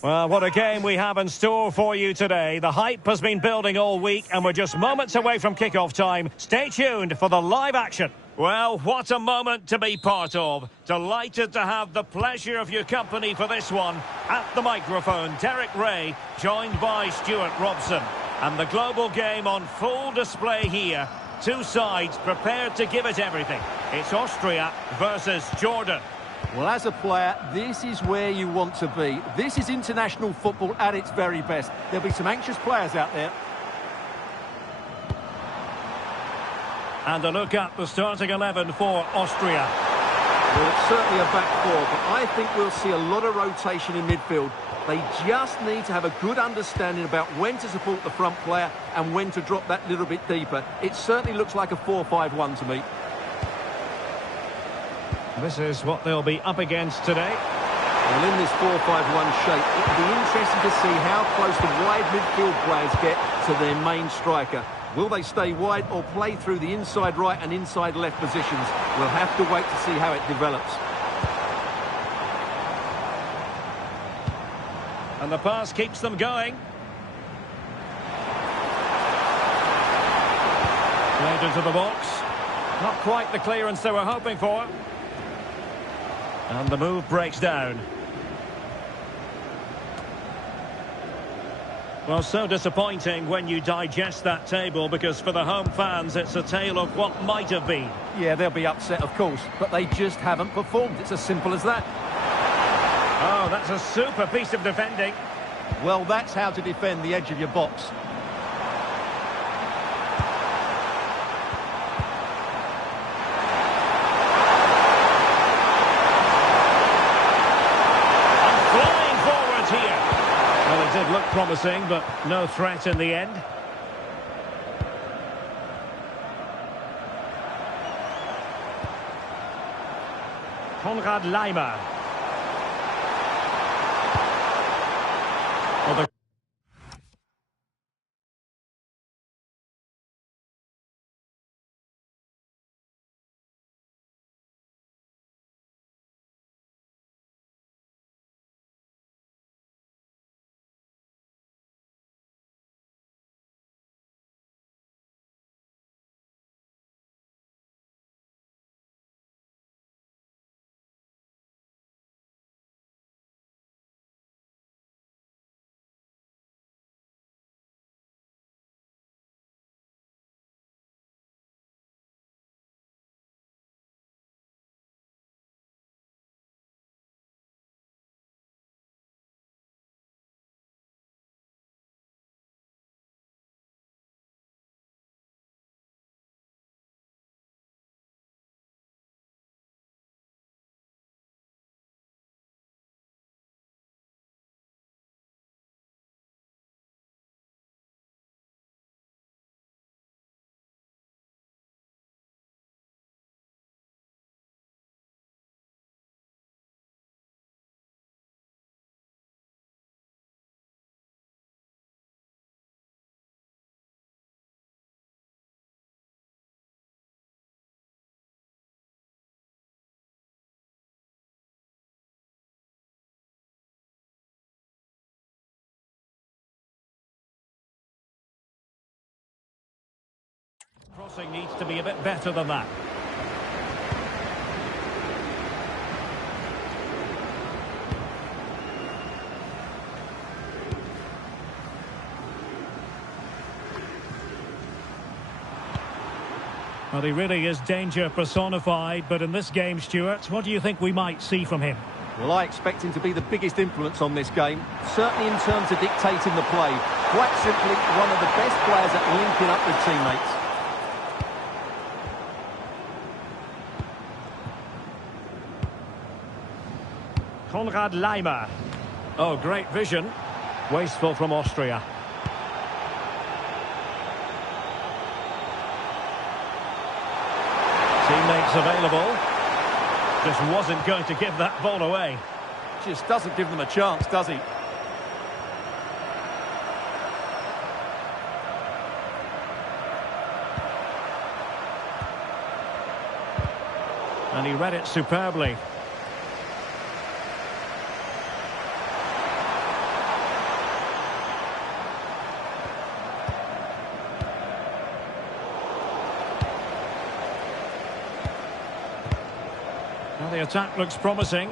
Well, what a game we have in store for you today. The hype has been building all week and we're just moments away from kickoff time. Stay tuned for the live action. Well, what a moment to be part of. Delighted to have the pleasure of your company for this one. At the microphone, Derek Ray, joined by Stuart Robson. And the global game on full display here. Two sides prepared to give it everything. It's Austria versus Jordan. Well, as a player, this is where you want to be. This is international football at its very best. There'll be some anxious players out there. And a look at the starting 11 for Austria. Well, it's certainly a back four, but I think we'll see a lot of rotation in midfield. They just need to have a good understanding about when to support the front player and when to drop that little bit deeper. It certainly looks like a 4-5-1 to me. This is what they'll be up against today. Well, in this 4-5-1 shape, it'll be interesting to see how close the wide midfield players get to their main striker. Will they stay wide or play through the inside right and inside left positions? We'll have to wait to see how it develops. And the pass keeps them going. Played into the box. Not quite the clearance they were hoping for. And the move breaks down. Well, so disappointing when you digest that table, because for the home fans it's a tale of what might have been. Yeah, they'll be upset, of course, but they just haven't performed. It's as simple as that. Oh, that's a super piece of defending. Well, that's how to defend the edge of your box. Did look promising, but no threat in the end. Konrad Laimer. Well, the crossing needs to be a bit better than that. Well, he really is danger personified, but in this game, Stuart, what do you think we might see from him? Well, I expect him to be the biggest influence on this game, certainly in terms of dictating the play. Quite simply, one of the best players at linking up with teammates. Konrad Laimer. Oh, great vision. Wasteful from Austria. Teammates available. Just wasn't going to give that ball away. Just doesn't give them a chance, does he? And he read it superbly. Well, the attack looks promising.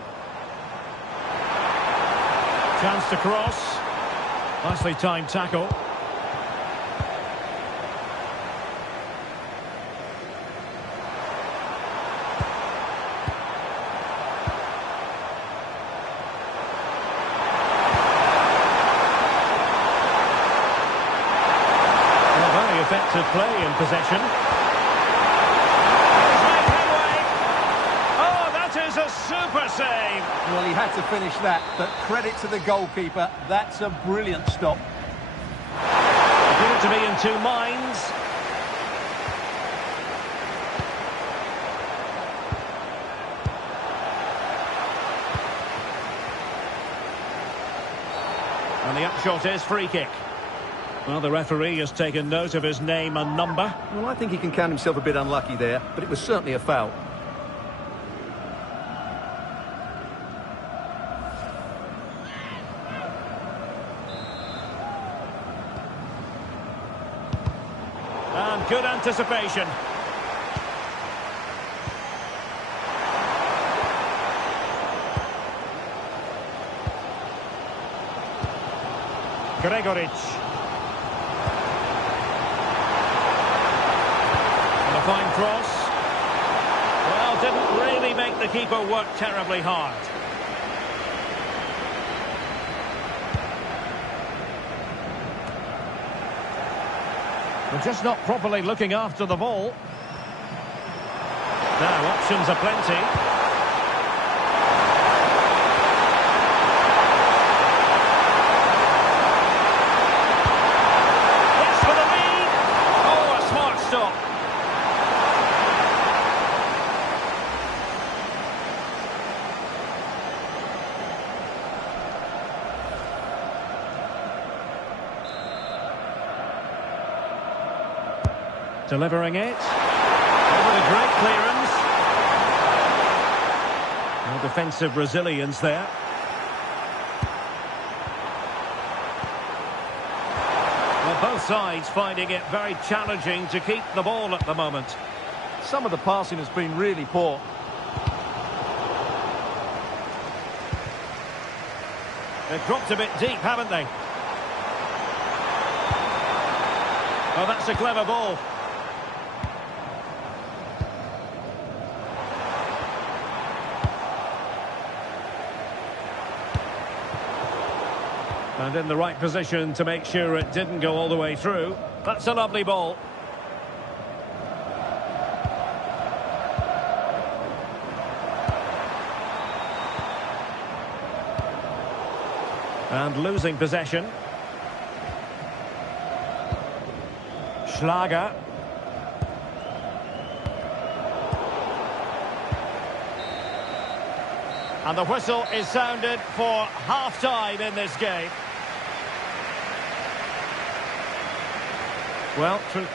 Chance to cross. Nicely timed tackle. Well, very effective play in possession. Is a super save. Well, he had to finish that, but credit to the goalkeeper. That's a brilliant stop. Appeared to be in two minds. And the upshot is free kick. Well, the referee has taken note of his name and number. Well, I think he can count himself a bit unlucky there, but it was certainly a foul. And good anticipation. Gregoric. And a fine cross. Well, didn't really make the keeper work terribly hard. We're just not properly looking after the ball. Now, options are plenty. Yes, for the lead. Oh, a smart stop. Delivering it. Oh, with a great clearance. No defensive resilience there. Well, both sides finding it very challenging to keep the ball at the moment. Some of the passing has been really poor. They've dropped a bit deep, haven't they? Oh, that's a clever ball. And in the right position to make sure it didn't go all the way through. That's a lovely ball. And losing possession. Schlager. And the whistle is sounded for half-time in this game. Well, true.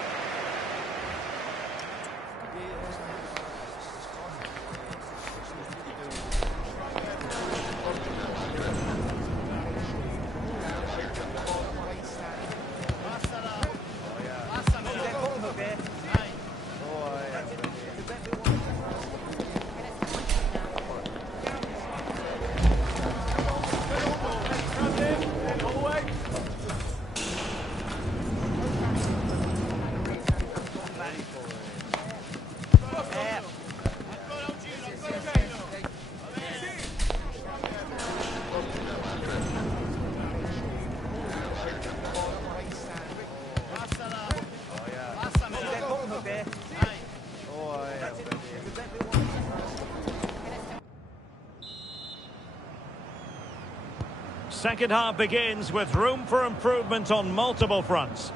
Second half begins with room for improvement on multiple fronts.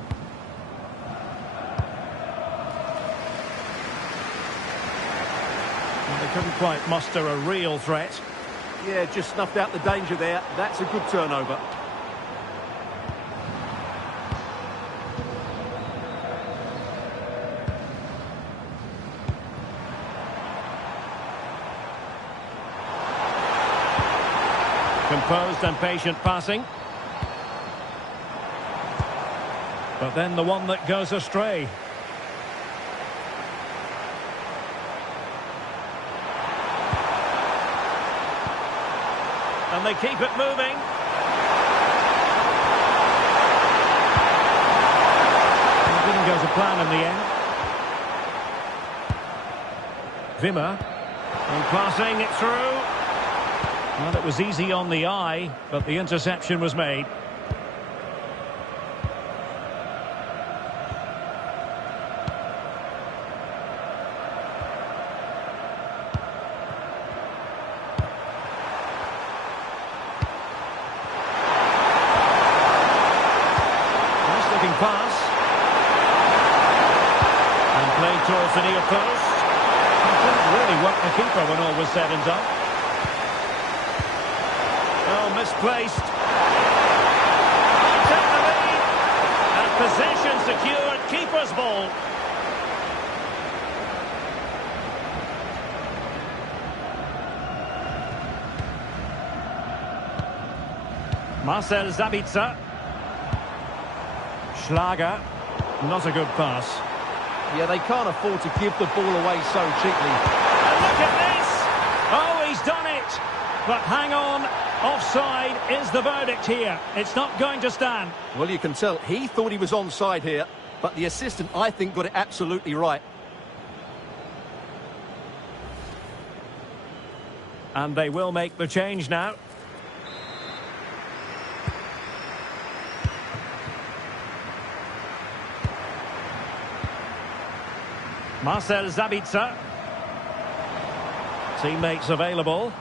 And they couldn't quite muster a real threat. Yeah, just snuffed out the danger there. That's a good turnover. Composed and patient passing. But then the one that goes astray. And they keep it moving. It didn't go to plan in the end. Wimmer. And passing it through. Well, it was easy on the eye, but the interception was made. Nice looking pass. And played towards the near post. Didn't really work the keeper when all was said and done. Oh, misplaced. Take the lead. And possession secured. Keeper's ball. Marcel Sabitzer. Schlager. Not a good pass. Yeah, they can't afford to give the ball away so cheaply. And look at this! Oh, he's done it! But hang on, offside is the verdict here. It's not going to stand. Well, you can tell he thought he was onside here, but the assistant, I think, got it absolutely right. And they will make the change now. Marcel Sabitzer. Teammates available.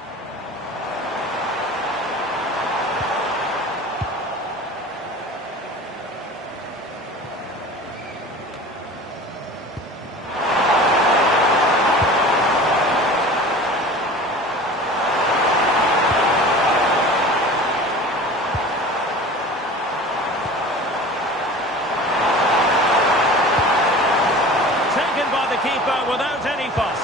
Keeper without any fuss.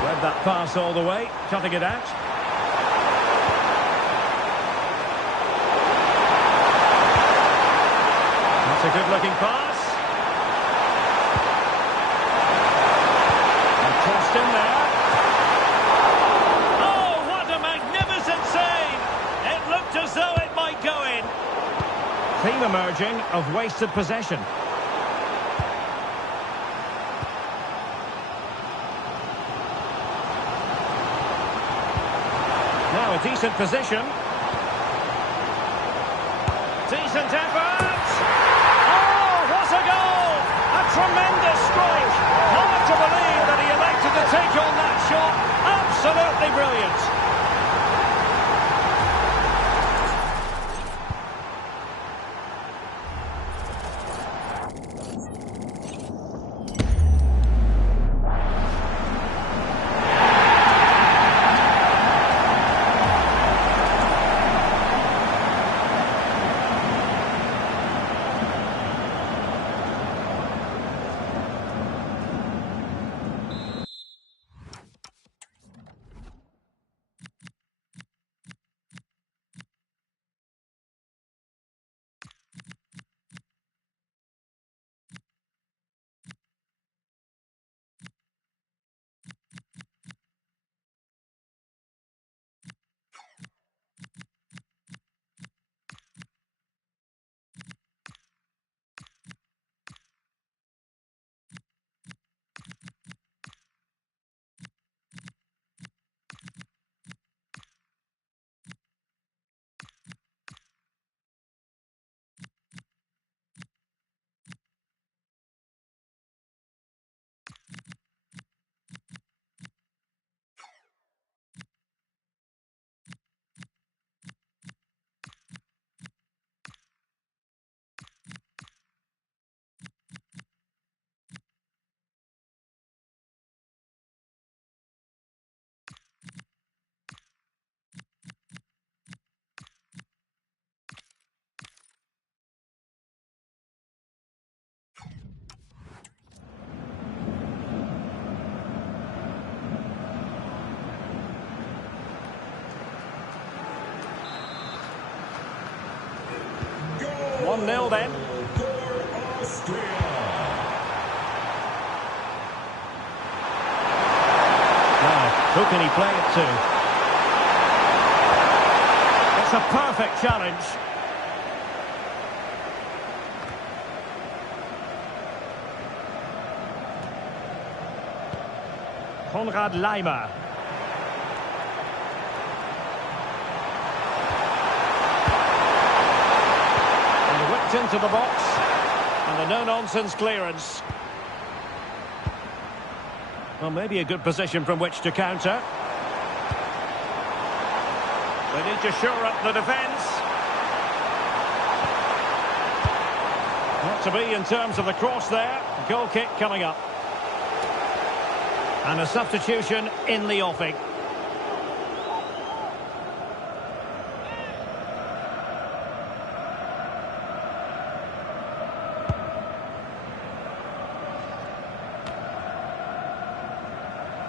Read that pass all the way, cutting it out. That's a good-looking pass. And crossed in there. As though it might go in. Theme emerging of wasted possession. Now a decent position. Decent effort. Oh, what a goal! A tremendous strike. Hard to believe that he elected to take on that shot. Absolutely brilliant. One 0 then. Who can he play it to? It's a perfect challenge. Konrad Laimer. And whipped into the box. And a no-nonsense clearance. Well, maybe a good position from which to counter. They need to shore up the defence. Not to be in terms of the cross there. Goal kick coming up. And a substitution in the offing.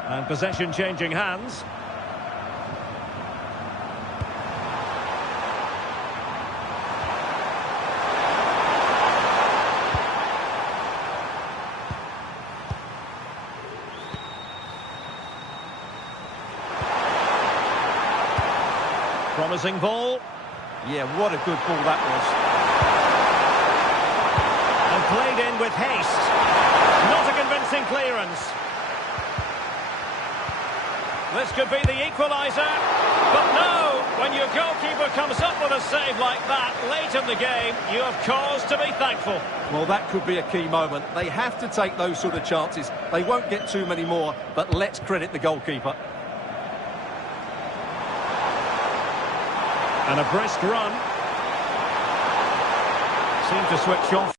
And possession changing hands. Promising ball. Yeah, what a good ball that was. And played in with haste. Not a convincing clearance. This could be the equaliser. But no, when your goalkeeper comes up with a save like that late in the game, you have cause to be thankful. Well, that could be a key moment. They have to take those sort of chances. They won't get too many more, but let's credit the goalkeeper. And a brisk run. Seemed to switch off.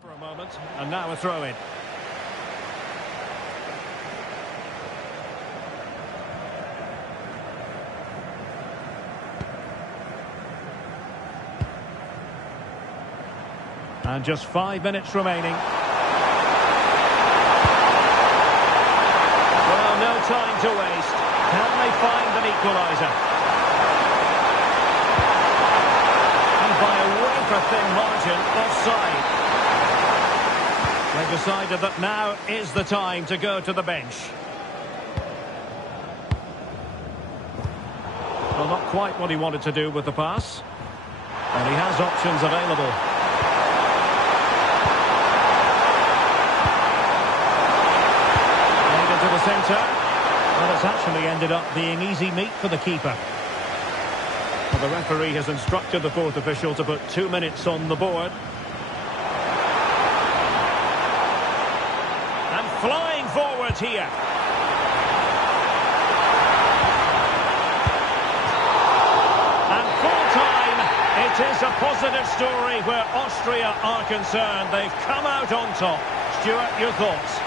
For a moment, and now a throw-in. And just 5 minutes remaining. Well, no time to waste. Can they find an equaliser? And by a wafer-thin margin, offside. They decided that now is the time to go to the bench. Well, not quite what he wanted to do with the pass. And he has options available. To the centre. Well, it's actually ended up being easy meat for the keeper. Well, the referee has instructed the fourth official to put 2 minutes on the board. And flying forward here. And full time, it is a positive story where Austria are concerned. They've come out on top. Stuart, your thoughts?